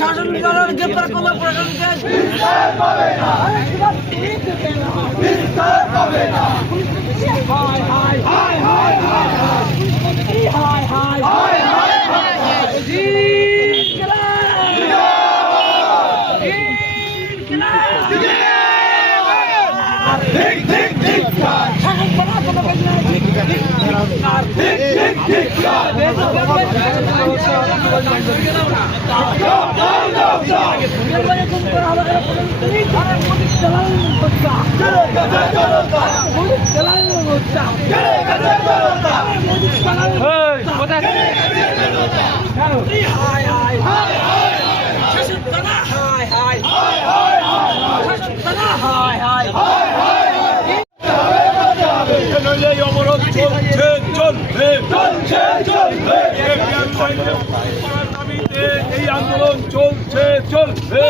শাসন গ্রেপ্তার করলো প্রশাসনকে অবরোধ চলছে চলবে এই আন্দোলন চলছে চলবে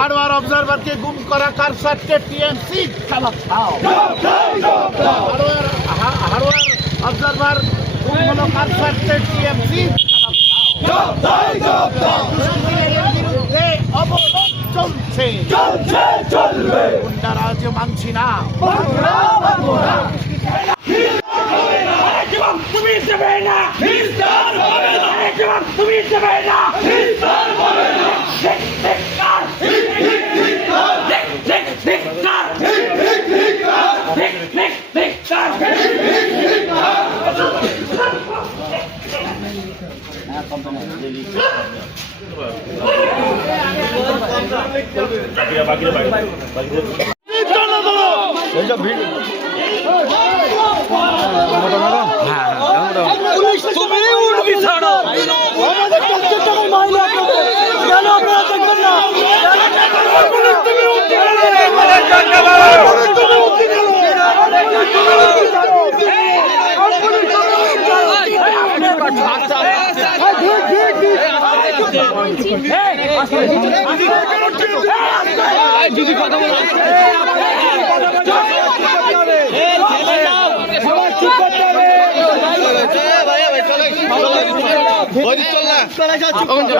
हार्डवेयर ऑब्जर्वर के गुम करा कारसाट के टीएमसी हार्डवेयर ऑब्जर्वर गुम होलो कारसाट के टीएमसी অবরোধ চলছে গুন্ডারাজ মানছি না তুমি দেবে না তুমি দেবে না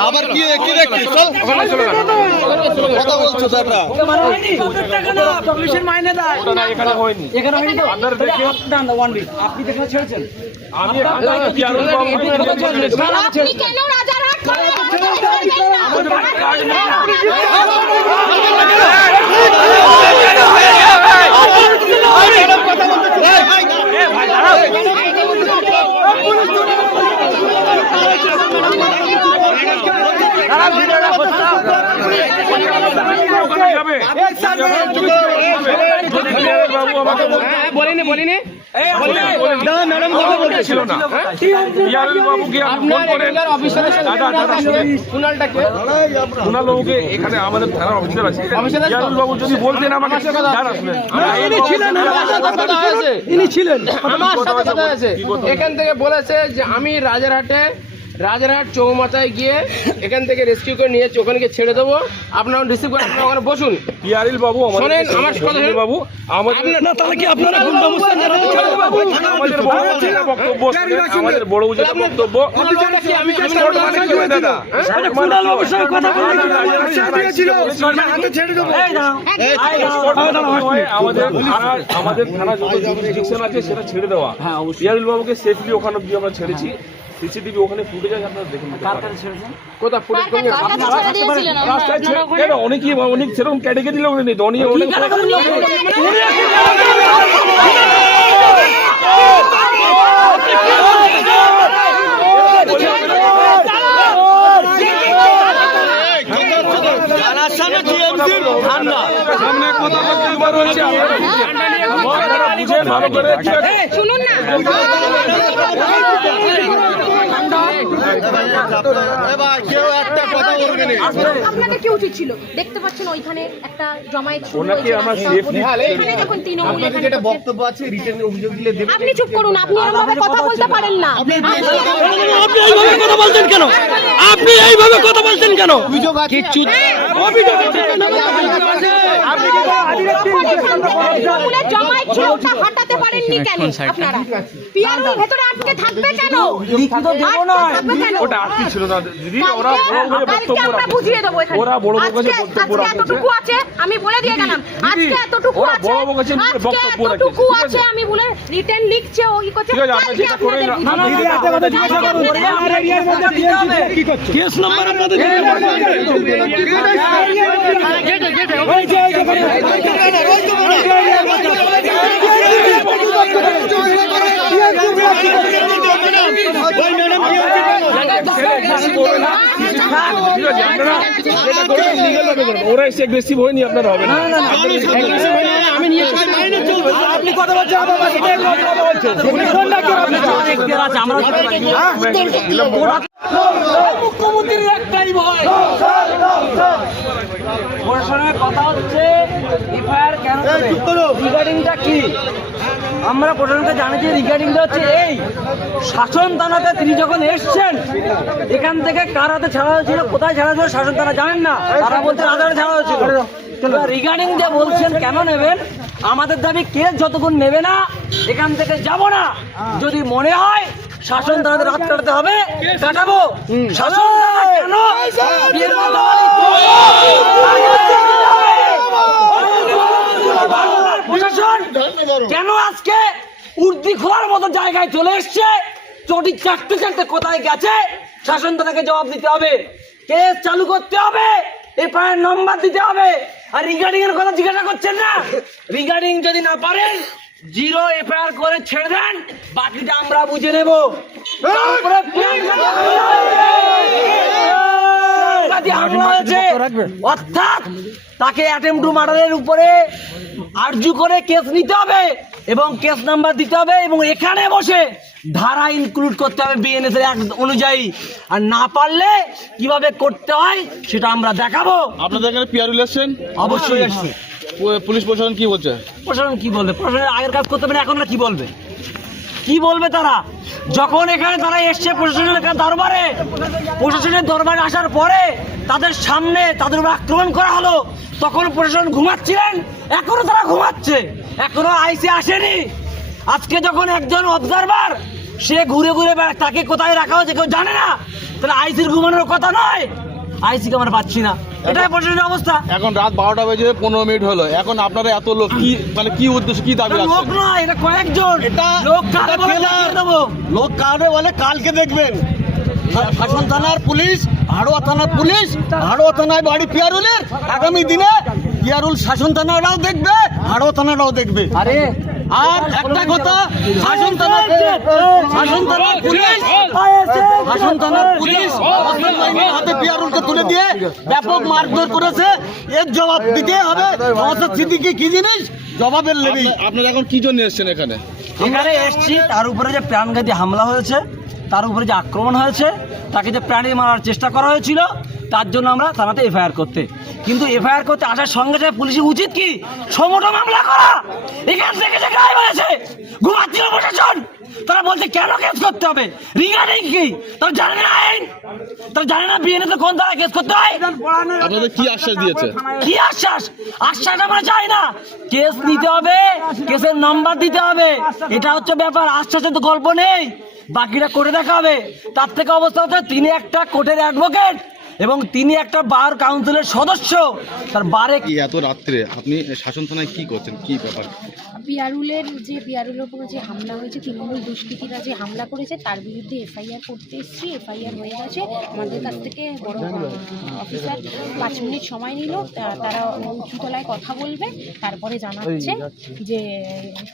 আবার কি দেখছি চল কথা বলছো পুলিশের মাইনে দেয় এখানে হয়নি আপনি দেখে ছেড়েছেন আমি কেন রাজারহাট বলিনি এখানে আমাদের থানার অফিসার আছে বাবু যদি বলতেন আমাকে এখান থেকে বলেছে যে আমি রাজারহাট চৌমাথায় গিয়ে এখান থেকে রেস্কিউ করে নিয়েছি, ওখানে গিয়ে ছেড়ে দেবো, আপনারা রিসিভ করে আপনারা ওখানে বসুন। পিয়ারিল বাবু শোনেন আমার কথা বাবু আমাদের বড় বক্তব্য আমাদের থানা যত জুরিসডিকশন আছে সেটা ছেড়ে দেওয়া। পিয়ারিল বাবুকে সেফলি ওখানে অব্দি আমরা ছেড়েছি। সিসিটিভি ওখানে ফুটেজ আছে, আপনারা দেখে নিতে পারেন। কোথা ফুটেজ অনেক সেরকম ক্যাটেগরি লোক নেই ধনী অনেক সামনে কথা বলতে বুঝেন ভালো করে, ঠিক আছে? শুনুন না, আপনাদের কি উচিত ছিল? দেখতে পাচ্ছেন ওইখানে একটা জমায়েত শুরু ওনাকে হয়েছে, আমার রাস্তার safely- উপরে। এখানে যখন তৃণমূল এখানে যেটা করছে- বক্তব্য আছে রিটার্ন অভিযোগ দিলে দেবেন। আপনি চুপ করুন, আপনি এরকম কথা বলতে পারেন না। আপনি এইভাবে কথা বলছেন কেন? আপনি এইভাবে কথা বলছেন কেন? অভিযোগ আছে কিচ্ছু তৃণমূলের জমায়েত ছিল, ওটা হটাতে পারেননি কেন আপনারা? পিয়ারুল ভেতরে আটকে থাকবে কেন? থাকবে কেন? ওটা আটকে ছিল না দিদি, ওরা বড় বড় কালকে বক্তব্য আমরা রাখে। বুঝিয়ে দেবো এখানে। ওরা বড় বড় কাছে আজকে বক্তব্য রাখেছে। এতটুকু আছে, আমি বলে দিয়ে গেলাম। আজকে এতটুকু ওরা আছে, বড় বড় কাছে আজকে বক্তব্য রাখেছে, এতটুকু ঠিক আছে? আছে, আমি বলে রিটার্ন লিখছে, ও ই করছে। ঠিক আছে, আপনি কালকে যেটা করে আপনাদের না- বুঝিয়ে দিদি, দেবো। একটা কথা জিজ্ঞাসা করুন। কেস নাম্বার আপনাদের ঠিক আছে, আপনারা যেটা করবেন legal ভাবে করবেন। ওরা এসে aggressive হয়নি, আপনারা হবে না। আমি নিয়ে আপনি কথা বলছেন আবার কথা বলছেন মুখ্যমন্ত্রীর একটাই ভয় প্রশাসনের কথা হচ্ছে এফআইআর কেন রিগার্ডিংটা কি আমরা প্রশাসনকে জানিয়েছি রিগার্ডিংটা হচ্ছে এই শাসন থানাতে তিনি যখন এসছেন এখান থেকে কার হাতে ছাড়া হয়েছিল কোথায় ছাড়া হয়েছিল শাসন থানা জানেন না তারা বলছে আধারে ছাড়া হয়েছিল রিগার্ডিং যে বলছেন কেন নেবেন আমাদের দাবি কেস যতক্ষণ নেবে না এখান থেকে যাব না যদি মনে হয় শাসন থানাতে রাত কাটাতে হবে কাটাবো শাসন থানা কেন প্রশাসন কেন আজকে উর্দি খোলার মতো জায়গায় চলে এসছে চটি চাটতে চাটতে কোথায় গেছে শাসন থানাকে জবাব দিতে হবে কেস চালু করতে হবে এফআইআর নম্বর দিতে হবে আর রিগার্ডিং এর কথা জিজ্ঞাসা করছেন না রিগার্ডিং যদি না পারেন জিরো এফআইআর করে ছেড়ে দেন বাকিটা আমরা বুঝে নেব তারপরে প্রিয়াঙ্কাদি হামলা হয়েছে অর্থাৎ তাকে অ্যাটেম্প টু মার্ডারের উপরে আরজু করে কেস নিতে হবে এবং কেস নাম্বার দিতে হবে এবং এখানে বসে ধারা ইনক্লুড করতে হবে বিএনএস এর অনুযায়ী আর না পারলে কিভাবে করতে হয় সেটা আমরা দেখাবো আপনাদের এখানে পিয়ারুল এসছেন, অবশ্যই আসছি পুলিশ প্রশাসন কি বলছে? প্রশাসন কি বলবে প্রশাসনের আগের কাজ করতে পারে এখন না কি বলবে কি বলবে তারা যখন এখানে তারা এসছে প্রশাসনের দরবারে প্রশাসনের দরবারে আসার পরে তাদের সামনে তাদের উপর আক্রমণ করা হলো তখন প্রশাসন ঘুমাচ্ছিলেন এখনো তারা ঘুমাচ্ছে এখনো আইসি আসেনি আজকে যখন একজন অবজারভার সে ঘুরে ঘুরে বেড়ায় তাকে কোথায় রাখা হয়েছে কেউ জানে না তাহলে আইসির ঘুমানোর কথা নয় আইসিকে আমরা পাচ্ছি না এটাই প্রশাসনের অবস্থা এখন রাত 12টা বেজে 15 মিনিট হলো, এখন আপনারা এত লোক কি মানে কি উদ্দেশ্য কি দাবি লোক রাখছেন? নয় এটা কয়েকজন লোক কাকে বলে দেখিয়ে দেবো লোক কারণে বলে কালকে দেখবেন শাসন থানার পুলিশ হাড়োয়া থানার পুলিশ হাড়োয়া থানায় বাড়ি পিয়ারুলের আগামী দিনে পিয়ারুল শাসন থানারাও দেখবে হাড়োয়া থানারাও দেখবে আরে আর একটা কথা শাসন থানার পুলিশ অস্ত্র বাহিনীর হাতে পিয়ারুলকে তুলে দিয়ে ব্যাপক মারধর করেছে এর জবাব দিতে হবে নওশাদ সিদ্দিকী কি জিনিস জবাবের লেবেই আপনারা এখন কি জন্য এসেছেন এখানে? এখানে এসছি তার উপরে যে প্রাণঘাতী হামলা হয়েছে তার উপরে যে আক্রমণ হয়েছে তাকে যে প্রাণী মারার চেষ্টা করা হয়েছিল তার জন্য আমরা থানাতে এফআইআর করতে কিন্তু এফআইআর করতে আসার সঙ্গে সঙ্গে পুলিশের উচিত কি সমটো মামলা করা এখান থেকে যে গায়েব হয়েছে ঘুমাচ্ছিল প্রশাসন তারা বলছে কেন কেস করতে হবে রিগার্ডিং কি তারা জানে না আইন তারা জানে না বিএনএ কোন দ্বারা কেস করতে হয় আপনাদের কি আশ্বাস দিয়েছে? কি আশ্বাস আমরা চাই না কেস নিতে হবে কেসের নাম্বার দিতে হবে এটা হচ্ছে ব্যাপার আশ্বাসের তো গল্প নেই বাকিটা করে দেখা হবে তার থেকে অবস্থা হচ্ছে তিনি একটা কোর্টের অ্যাডভোকেট এবং তিনি একটা বার কাউন্সিলের সদস্য তার বারে কি এত রাত্রে আপনি শাসন থানায় কি করছেন, কি ব্যাপার? পিয়ারুলের উপর যে হামলা হয়েছে তৃণমূল দুষ্কৃতীরা যে হামলা করেছে তার বিরুদ্ধে এফআইআর করতে এসেছি এফআইআর হয়ে গেছে আমাদের কাছ থেকে বড় অফিসার 5 মিনিট সময় নিল তারা উঁচুতলায় কথা বলবে তারপরে জানাচ্ছে যে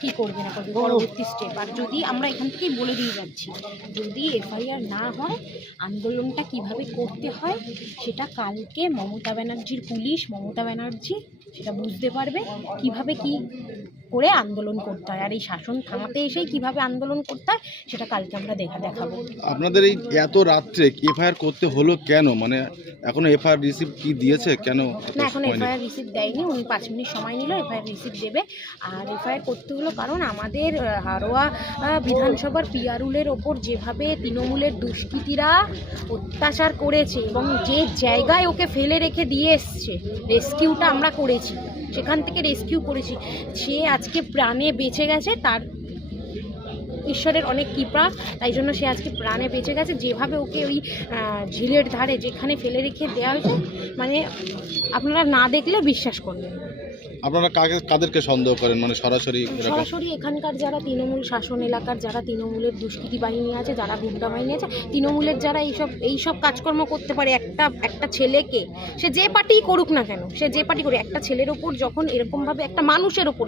কি করবে না করবে পরবর্তী স্টেপ আর যদি আমরা এখান থেকেই বলে দিয়ে যাচ্ছি যদি এফআইআর না হয় আন্দোলনটা কিভাবে করতে হয় সেটা কালকে মমতা ব্যানার্জির পুলিশ মমতা ব্যানার্জি সেটা বুঝতে পারবে কিভাবে কি করে আন্দোলন করতে হয়। আর এই শাসন থামাতে এসেই কিভাবে আন্দোলন করতে হয় সেটা কালকে আমরা দেখাবো। আপনাদের এই এত রাত্রে এফআইআর করতে হলো কেন? মানে এখনো এফআইআর রিসিভ কি দিয়েছে কেন? না, এখন এফআইআর রিসিভ দেয়নি, উনি 5 মিনিট সময় নিল, এফআইআর রিসিভ দেবে। আর এফআইআর করতে হলো কারণ আমাদের হারোয়া বিধানসভার পিয়ারুলের ওপর যেভাবে তৃণমূলের দুষ্কৃতীরা অত্যাচার করেছে এবং যে জায়গায় ওকে ফেলে রেখে দিয়ে এসছে, রেস্কিউটা আমরা করেছি, সেখান থেকে রেস্কিউ করেছি, সে আজকে প্রাণে বেঁচে গেছে, তার ঈশ্বরের অনেক কৃপা, তাই জন্য সে আজকে প্রাণে বেঁচে গেছে। যেভাবে ওকে ওই ঝিলের ধারে যেখানে ফেলে রেখে দেওয়া হয়েছে, মানে আপনারা না দেখলে বিশ্বাস করবেন। আপনারা কাদেরকে সন্দেহ করেন? মানে সরাসরি সরাসরি এখানকার যারা তৃণমূল শাসন এলাকার যারা তৃণমূলের দুষ্কৃতী বাহিনী আছে, যারা গুন্ডা বাহিনী আছে, তৃণমূলের যারা এইসব কাজকর্ম করতে পারে, একটা ছেলেকে, সে যে পার্টি করুক না কেন, সে যে পার্টি করে, একটা ছেলের ওপর যখন এরকমভাবে একটা মানুষের ওপর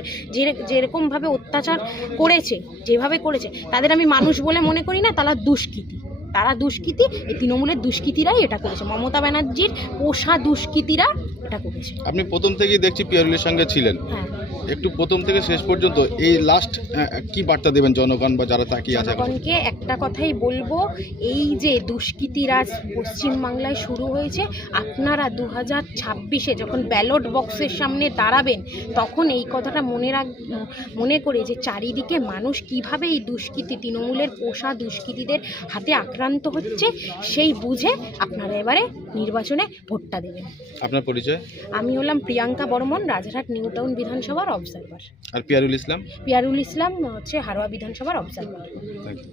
যেরকমভাবে অত্যাচার করেছে, যেভাবে করেছে, তাদের আমি মানুষ বলে মনে করি না, তারা দুষ্কৃতী। এই তৃণমূলের দুষ্কৃতীরাই এটা করেছে, মমতা ব্যানার্জির পোষা দুষ্কৃতীরা এটা করেছে। আপনি প্রথম থেকেই দেখছি পিয়ারুলের সঙ্গে ছিলেন, হ্যাঁ, একটু প্রথম থেকে শেষ পর্যন্ত এই লাস্ট কি বার্তা দেবেন জনগণ বা যারা তাকিয়ে আছে? জনগণকে একটা কথাই বলবো, এই যে দুষ্কৃতীরাজ পশ্চিমবাংলায় শুরু হয়েছে, আপনারা 2026-এ যখন ব্যালট বক্সের সামনে দাঁড়াবেন, তখন এই কথাটা মনে করে যে চারিদিকে মানুষ কিভাবে এই দুষ্কৃতী তৃণমূলের পোষা দুষ্কৃতীদের হাতে আক্রান্ত হচ্ছে, সেই বুঝে আপনারা এবারে নির্বাচনে ভোটটা দেবেন। আপনার পরিচয়? আমি হলাম প্রিয়াঙ্কা বর্মন, রাজারহাট নিউ টাউন বিধানসভার অবজারভার। আর পিয়ারুল ইসলাম? পিয়ারুল ইসলাম হচ্ছে হারোয়া বিধানসভার অবজারভার। Thank you.